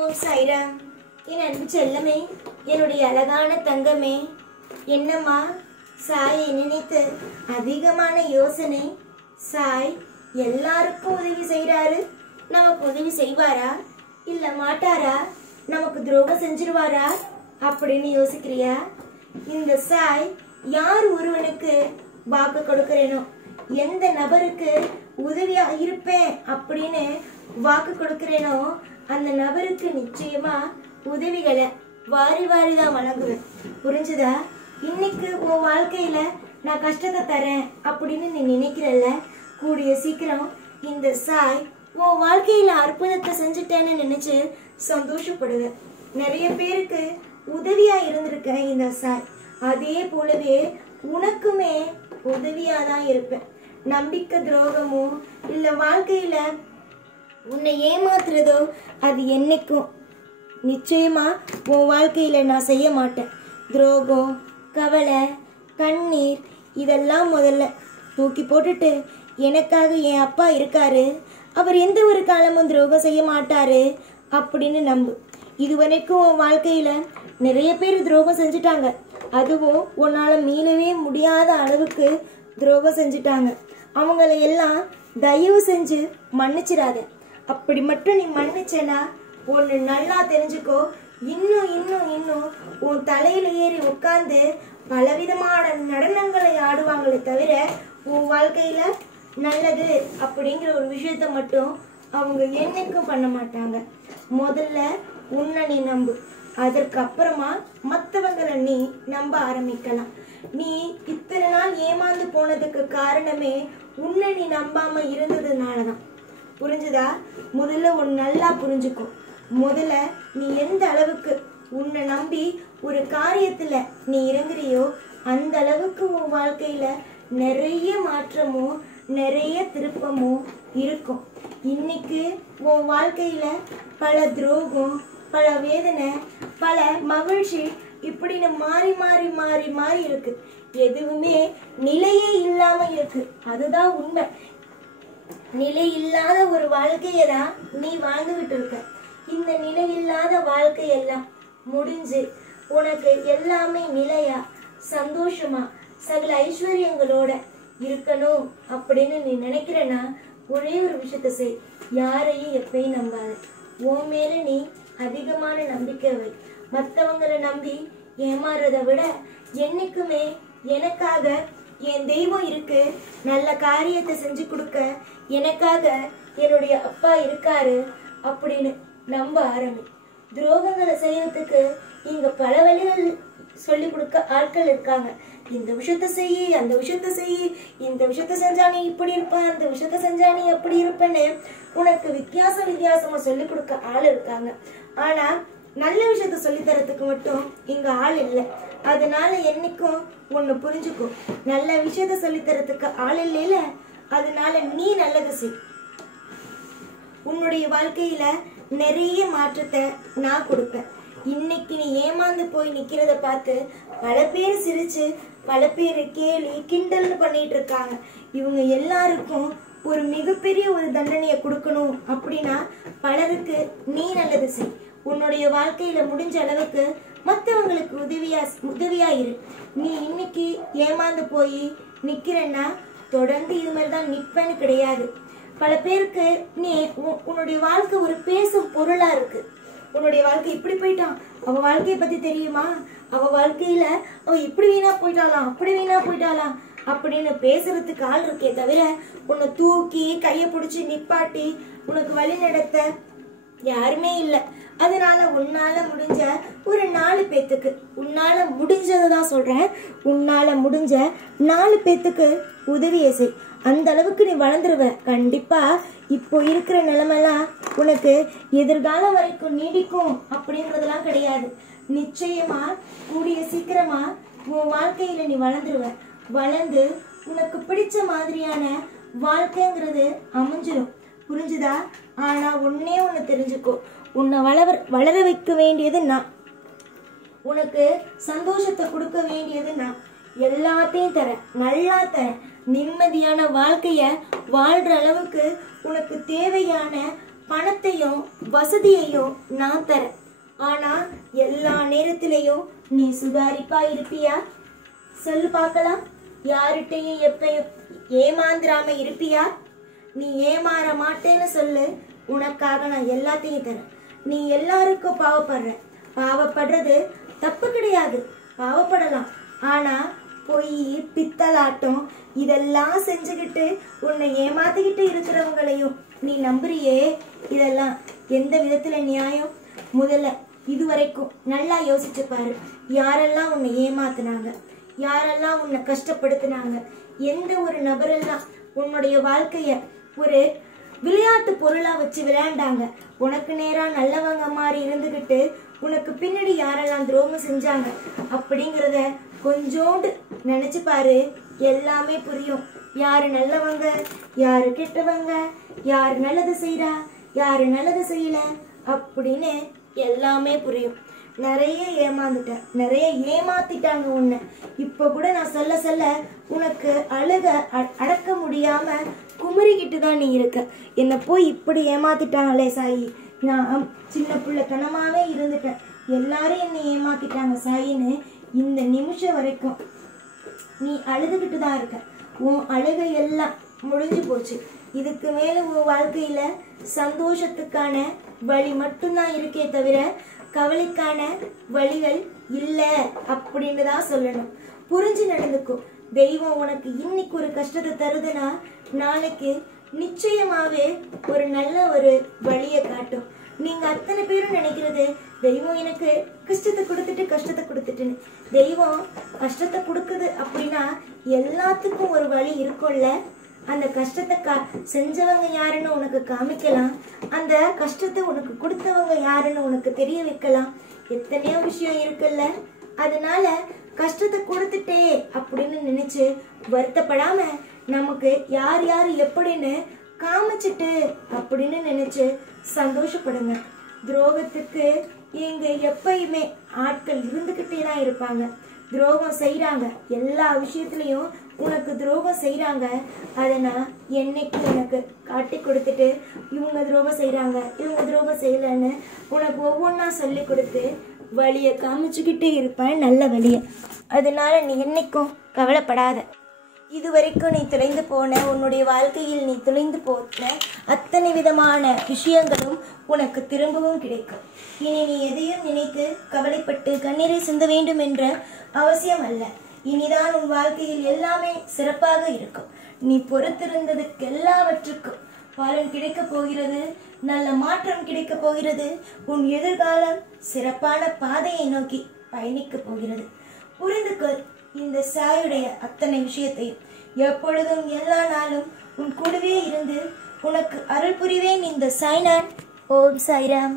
ஓம் சாய்ராம். என் அன்பு செல்லமே, என்னுடைய அழகான தங்கமே, என்னம்மா சாயை நினைத்து அதிகமான யோசனை? சாய் எல்லாருக்கும் உதவி செய்யறாரு, நமக்கு உதவி செய்வாரா இல்ல மாட்டாரா, நமக்கு துரோகம் செஞ்சிருவாரா அப்படின்னு யோசிக்கிறியா? இந்த சாய் யார் ஒருவனுக்கு வாக்கு கொடுக்கிறேனோ, எந்த நபருக்கு உதவியா இருப்பேன் அப்படின்னு வாக்கு கொடுக்கிறேனோ அந்த நபருக்கு நிச்சயமா உதவிகளை வாரி வாரி தான் வழங்குவேன். புரிஞ்சுதா? இன்னைக்கு உன் வாழ்க்கையில நான் கஷ்டத்தை தரேன் அப்படின்னு நீ நினைக்கிறல்ல, கூடிய சீக்கிரம் இந்த சாய் உன் வாழ்க்கையில அற்புதத்தை செஞ்சுட்டேன்னு நினைச்சு சந்தோஷப்படுவேன். நிறைய பேருக்கு உதவியா இருந்திருக்க இந்த சாய், அதே போலவே உனக்குமே உதவியாதான் இருப்பேன். நம்பிக்கை துரோகமோ இல்ல வாழ்க்கையில உன்னை ஏமாத்துறதோ அது என்னைக்கும் நிச்சயமா உன் வாழ்க்கையில நான் செய்ய மாட்டேன். துரோகம், கவலை, கண்ணீர் இதெல்லாம் முதல்ல தூக்கி போட்டுட்டு எனக்காக என் அப்பா இருக்காரு, அவர் எந்த ஒரு காலமும் துரோகம் செய்ய மாட்டாரு அப்படின்னு நம்பு. இதுவரைக்கும் உன் வாழ்க்கையில நிறைய பேர் துரோகம் செஞ்சுட்டாங்க, அதுவும் உன்னால மீளவே முடியாத அளவுக்கு துரோகம் செஞ்சுட்டாங்க. அவங்கள எல்லாம் தயவு செஞ்சு மன்னிச்சிடாத. அப்படி மட்டும் நீ மன்னிச்சேனா ஒன்னு நல்லா தெரிஞ்சுக்கோ, இன்னும் இன்னும் இன்னும் உன் தலையில ஏறி உட்கார்ந்து பலவிதமான நடனங்களை ஆடுவாங்களே தவிர உன் வாழ்க்கையில நல்லது அப்படிங்கிற ஒரு விஷயத்த மட்டும் அவங்க என்னைக்கும் பண்ண மாட்டாங்க. முதல்ல உன்னை நீ நம்பு, அதற்கு அப்புறமா மற்றவங்களை நீ நம்ப ஆரம்பிக்கலாம். நீ இத்தனை நாள் ஏமாந்து போனதுக்கு காரணமே உன்னை நீ நம்பாம இருந்ததுனாலதான். புரிஞ்சுதா? முதல்ல உன் நல்லா புரிஞ்சுக்கோ. முதல்ல நீ எந்த அளவுக்கு உன்னை நம்பி ஒரு காரியத்துல நீ இறங்குறியோ அந்த அளவுக்கு உன் வாழ்க்கையில நிறைய மாற்றமோ நிறைய திருப்பமோ இருக்கும். இன்னைக்கு உன் வாழ்க்கையில பல துரோகம், பல வேதனை, பல மகிழ்ச்சி இப்படின்னு மாறி மாறி மாறி மாறி இருக்கு. எதுவுமே நிலையே இல்லாம இருக்கு, அதுதான் உண்மை. நிலை இல்லாத ஒரு வாழ்க்கையை தான் நீ வாழ்ந்துகிட்டு இருக்க. இந்த நிலை இல்லாத வாழ்க்கையெல்லாம் முடிஞ்சு உனக்கு எல்லாமே நிலையா சந்தோஷமா சகல ஐஸ்வர்யங்களோட இருக்கணும் அப்படின்னு நீ நினைக்கிறனா ஒரே ஒரு விஷயத்த செய். யாரையும் எப்பயும் நம்பாத. உன் மேல நீ அதிகமான நம்பிக்கை வை. மற்றவங்களை நம்பி ஏமாறதை விட என்னைக்குமே எனக்காக என் தெய்வம் இருக்கு, நல்ல காரியத்தை செஞ்சு கொடுக்க எனக்காக என்னுடைய அப்பா இருக்காரு அப்படின்னு நம்ப ஆரம்பி. துரோகங்களை செய்யறதுக்கு இங்க பல வழிகள் சொல்லி கொடுக்க ஆட்கள் இருக்காங்க. இந்த விஷயத்த செய்யி, அந்த விஷயத்த செய்யி, இந்த விஷயத்த செஞ்சா நீ இப்படி இருப்ப, அந்த விஷயத்த செஞ்சா நீ எப்படி இருப்பன்னு உனக்கு வித்தியாசமா சொல்லி கொடுக்க ஆள் இருக்காங்க. ஆனா நல்ல விஷயத்த சொல்லி தரத்துக்கு மட்டும் இங்க ஆள் இல்லை. அதனால என்னைக்கும் ஒண்ணு புரிஞ்சுக்கோ, நல்ல விஷயத்த சொல்லி தரத்துக்கு ஆள் இல்லைல, அதனால நீ நல்லது செய். உன்னுடைய வாழ்க்கையில நிறைய மாற்றத்தை நான் கொடுப்பேன். இன்னைக்கு நீ ஏமாந்து போய் நிக்கிறத பார்த்து பல பேர் சிரிச்சு பல பேர் கேலி கிண்டல்னு பண்ணிட்டு இருக்காங்க. இவங்க எல்லாருக்கும் ஒரு மிகப்பெரிய ஒரு தண்டனையை கொடுக்கணும் அப்படின்னா பலருக்கு நீ நல்லது செய். உன்னுடைய வாழ்க்கையில முடிஞ்ச அளவுக்கு மற்றவங்களுக்கு உதவியா இரு. நீ இன்னைக்கு ஏமாந்து போய் நிக்கிறன்னா தொடர்ந்து இது மாதிரிதான் நிப்பேன்னு கிடையாது. பல பேருக்கு நீ உன்னுடைய வாழ்க்கை ஒரு பேசும் பொருளா இருக்கு. உன்னுடைய வாழ்க்கை இப்படி போயிட்டான், அவ வாழ்க்கைய பத்தி தெரியுமா, அவ வாழ்க்கையில அவ இப்படி வீணா போயிட்டாலாம், அப்படி வீணா போயிட்டாலாம் அப்படின்னு பேசுறதுக்கு ஆள் இருக்கே தவிர உன்னை தூக்கி கைய பிடிச்சி நிப்பாட்டி உனக்கு வழி நடத்த யாருமே இல்லை. அதனால உன்னால முடிஞ்ச ஒரு 4 பேத்துக்கு, உன்னால முடிஞ்சதான் சொல்றேன், உன்னால முடிஞ்ச 4 பேத்துக்கு உதவியை செய். அந்த அளவுக்கு நீ வளர்ந்துருவ. கண்டிப்பா இப்போ இருக்கிற நிலைமெல்லாம் உனக்கு எதிர்காலம் வரைக்கும் நீடிக்கும் அப்படின்றதெல்லாம் கிடையாது. நிச்சயமா கூடிய சீக்கிரமா உன் வாழ்க்கையில நீ வளர்ந்துருவ. வளர்ந்து உனக்கு பிடிச்ச மாதிரியான வாழ்க்கைங்கிறது அமைஞ்சிடும். புரிஞ்சுதா? ஆனா ஒன்னே ஒண்ணு தெரிஞ்சுக்கோ, உன்னை வளர வைக்க வேண்டியது நான், உனக்கு சந்தோஷத்தை கொடுக்க வேண்டியது நான். எல்லாத்தையும் தரேன், நல்லா தரேன். நிம்மதியான வாழ்க்கைய வாழ்ற அளவுக்கு உனக்கு தேவையான பணத்தையும் வசதியையும் நான் தரேன். ஆனா எல்லா நேரத்திலையும் நீ சுதாரிப்பா இருப்பியா? சொல்லு பார்க்கலாம். யார்கிட்டையும் எப்பயும் ஏமாந்துராம இருப்பியா? நீ ஏமாற மாட்டேன்னு சொல்லு, உனக்காக நான் எல்லாத்தையும் தரேன். நீ எல்லாருக்கும் பாவப்படுறது தப்பு கிடையாது, பாவப்படலாம். ஆனா பொய், பித்தலாட்டம் இதெல்லாம் செஞ்சுக்கிட்டு உன்னை ஏமாத்திக்கிட்டு இருக்கிறவங்களையும் நீ நம்புறியே, இதெல்லாம் எந்த விதத்துல நியாயம்? முதல்ல இதுவரைக்கும் நல்லா யோசிச்சு பாரு. யாரெல்லாம் உன்னை ஏமாத்தினாங்க, யாரெல்லாம் உன்னை கஷ்டப்படுத்தினாங்க, எந்த ஒரு நபரெல்லாம் உன்னுடைய வாழ்க்கைய ஒரு விளையாட்டு பொருளா வச்சு விளையாண்டாங்க, உனக்கு நேரா நல்லவங்க மாதிரி இருந்துகிட்டு உனக்கு பின்னாடி யாரெல்லாம் துரோகம் செஞ்சாங்க அப்படிங்கிறத கொஞ்சோண்டு நினைச்சு பாரு. எல்லாமே புரியும். யாரு நல்லவங்க, யாரு கெட்டவங்க, யாரு நல்லது செய்யறா, யாரு நல்லது செய்யல அப்படின்னு எல்லாமே புரியும். நிறைய ஏமாந்துட்ட, நிறைய ஏமாத்திட்டாங்க உன்னை. இப்ப கூட நான் சொல்ல சொல்ல உனக்கு அழுக அடக்க முடியாம குமுறிக்கிட்டு தான் நீ இருக்க. என்னை போய் இப்படி ஏமாத்திட்டாங்களே சாயி, நான் சின்ன பிள்ளைத்தனமாவே இருந்துட்டேன், எல்லாரும் என்னை ஏமாத்திட்டாங்க சாயின்னு இந்த நிமிஷம் வரைக்கும் நீ அழுதுகிட்டு தான் இருக்க. உன் அழுகை எல்லாம் முடிஞ்சு போச்சு. இதுக்கு மேல உன் வாழ்க்கையில சந்தோஷத்துக்கான வழி மட்டும்தான் இருக்கே தவிர கவலைக்கான வழிகள் இல்ல அப்படின்னு தான் சொல்லணும். புரிஞ்சு நடந்துக்கும். தெய்வம் உனக்கு இன்னைக்கு ஒரு கஷ்டத்தை தருதுன்னா நாளைக்கு நிச்சயமாவே ஒரு நல்ல ஒரு வழியை காட்டும். நீங்க அத்தனை பேரும் நினைக்கிறது தெய்வம் எனக்கு கஷ்டத்தை கொடுத்துட்டுன்னு. தெய்வம் கஷ்டத்தை கொடுக்குது அப்படின்னா எல்லாத்துக்கும் ஒரு வழி இருக்கும்ல. அந்த கஷ்டத்தை செஞ்சவங்க யாருன்னு உனக்கு காமிக்கலாம், அந்த கஷ்டத்தை உனக்கு கொடுத்தவங்க யாருன்னு உனக்கு தெரிய வைக்கலாம். எத்தனையோ விஷயம் இருக்குல்ல. அதனால கஷ்டத்தை கொடுத்துட்டே அப்படின்னு நினைச்சு வருத்தப்படாம நமக்கு யார் யார் எப்படின்னு காமிச்சிட்டு அப்படின்னு நினைச்சு சந்தோஷப்படுங்க. துரோகத்துக்கு இங்க எப்பயுமே ஆட்கள் இருந்துகிட்டே தான் இருப்பாங்க. துரோகம் செய்யறாங்க, எல்லா விஷயத்திலையும் உனக்கு துரோகம் செய்யறாங்க. அதை நான் என்னைக்கு உனக்கு காட்டி கொடுத்துட்டு இவங்க துரோகம் செய்யறாங்க, இவங்க துரோகம் செய்யலன்னு உனக்கு ஒவ்வொன்றா சொல்லி கொடுத்து வழியை காமிச்சுக்கிட்டே இருப்பேன், நல்ல வழியை. அதனால நீ என்னைக்கும் கவலைப்படாத. இதுவரைக்கும் நீ தொலைந்து போன, உன்னுடைய வாழ்க்கையில் நீ தொலைந்து போன அத்தனை விதமான விஷயங்களும் உனக்கு திரும்பவும் கிடைக்கும். இனி நீ எதையும் நினைத்து கவலைப்பட்டு கண்ணீரை சிந்த வேண்டும் என்ற அவசியம் அல்ல. இனிதான் உன் வாழ்க்கையில் எல்லாமே சிறப்பாக இருக்கும். நீ பொறுத்திருந்ததுக்கு எல்லாவற்றுக்கும் பலன் கிடைக்க போகிறது, நல்ல மாற்றம் கிடைக்க போகிறது. உன் எதிர்காலம் சிறப்பான பாதையை நோக்கி பயணிக்க போகிறது. புரிந்து கொள். இந்த சாயுடைய அத்தனை விஷயத்தையும் எப்பொழுதும் எல்லா நாளும் உன் கூடவே இருந்து உனக்கு அருள் புரிவேன். இந்த சாய்நாத். ஓம் சாய்ராம்.